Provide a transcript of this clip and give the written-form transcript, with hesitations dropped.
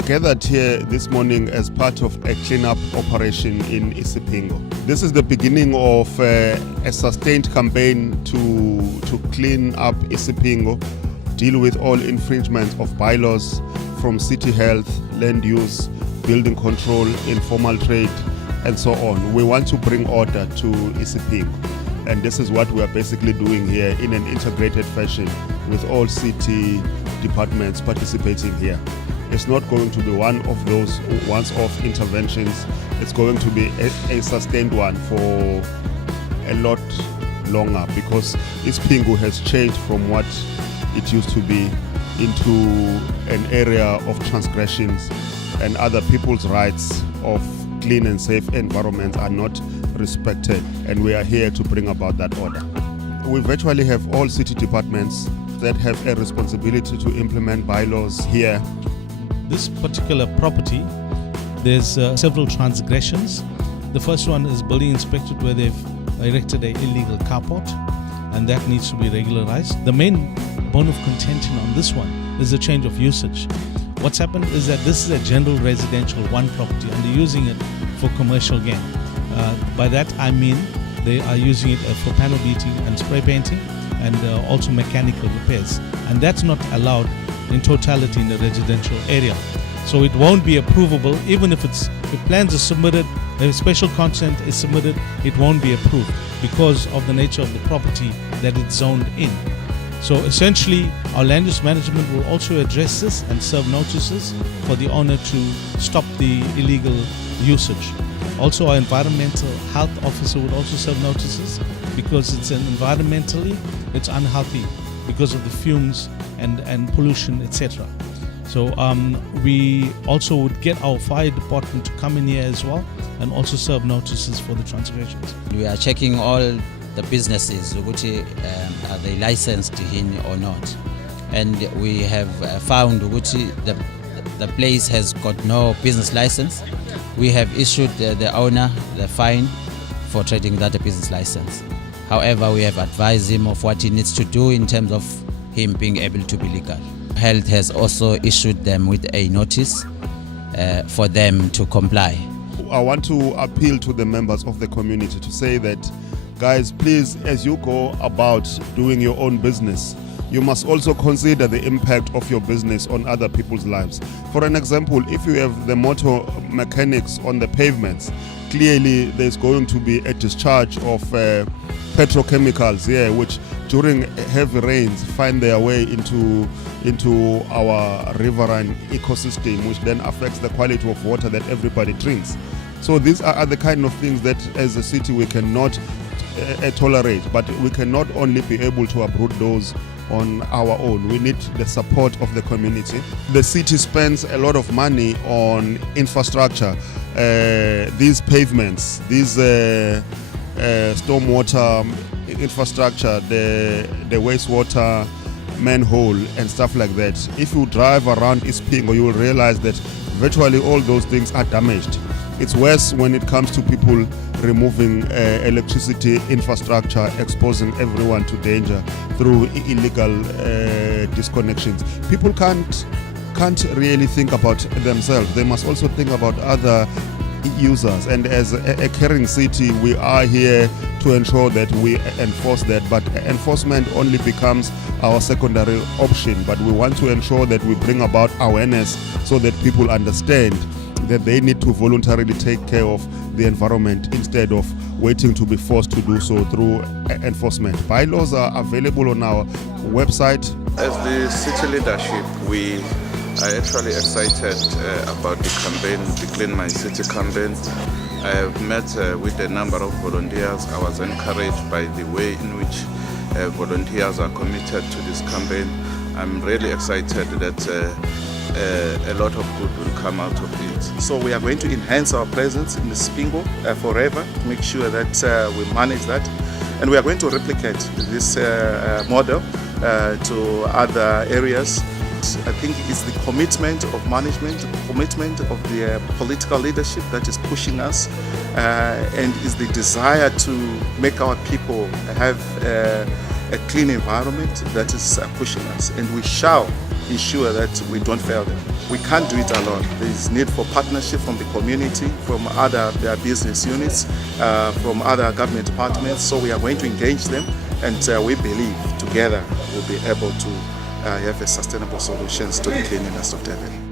are gathered here this morning as part of a cleanup operation in Isipingo. This is the beginning of a sustained campaign to clean up Isipingo, deal with all infringements of bylaws from city health, land use, building control, informal trade, and so on. We want to bring order to Isipingo. And this is what we are basically doing here in an integrated fashion with all city departments participating here. It's not going to be one of those once-off interventions. It's going to be a sustained one for a lot longer, because Isipingo has changed from what it used to be into an area of transgressions, and other people's rights of clean and safe environments are not respected, and we are here to bring about that order. We virtually have all city departments that have a responsibility to implement bylaws here. This particular property, there's several transgressions. The first one is building inspected, where they've erected an illegal carport, and that needs to be regularized. The main bone of contention on this one is the change of usage. What's happened is that this is a general residential one property, and they're using it for commercial gain. By that I mean they are using it for panel beating and spray painting, and also mechanical repairs, and that's not allowed in totality in the residential area. So it won't be approvable. Even if plans are submitted, if special consent is submitted, it won't be approved because of the nature of the property that it's zoned in. So essentially, our land use management will also address this and serve notices for the owner to stop the illegal usage. Also, our environmental health officer would also serve notices, because it's environmentally unhealthy because of the fumes and pollution, etc. So we also would get our fire department to come in here as well and also serve notices for the transgressions. We are checking all the businesses, are they licensed in or not, and we have found the place has got no business license. We have issued the owner the fine for trading without a business license. However, we have advised him of what he needs to do in terms of him being able to be legal. Health has also issued them with a notice for them to comply. I want to appeal to the members of the community to say that, guys, please, as you go about doing your own business, you must also consider the impact of your business on other people's lives. For an example, if you have the motor mechanics on the pavements, clearly there's going to be a discharge of petrochemicals here, which during heavy rains find their way into our riverine ecosystem, which then affects the quality of water that everybody drinks. So these are the kind of things that as a city we cannot tolerate, but we cannot only be able to uproot those on our own. We need the support of the community. The city spends a lot of money on infrastructure, these pavements, these stormwater infrastructure, the wastewater manhole and stuff like that. If you drive around Isipingo, you will realize that virtually all those things are damaged. It's worse when it comes to people removing electricity infrastructure, exposing everyone to danger through illegal disconnections. People can't really think about themselves. They must also think about other users. And as a caring city, we are here to ensure that we enforce that. But enforcement only becomes our secondary option. But we want to ensure that we bring about awareness so that people understand that they need to voluntarily take care of the environment instead of waiting to be forced to do so through enforcement. Bylaws are available on our website. As the city leadership, we are actually excited about the campaign, the Clean My City campaign. I have met with a number of volunteers. I was encouraged by the way in which volunteers are committed to this campaign. I'm really excited that a lot of good will come out of it. So we are going to enhance our presence in Isipingo forever, to make sure that we manage that. And we are going to replicate this model to other areas. I think it's the commitment of management, commitment of the political leadership that is pushing us, and is the desire to make our people have a clean environment that is pushing us. And we shall ensure that we don't fail them. We can't do it alone. There is need for partnership from the community, from other business units, from other government departments. So we are going to engage them, and we believe together we'll be able to have a sustainable solutions to the cleanliness of Durban.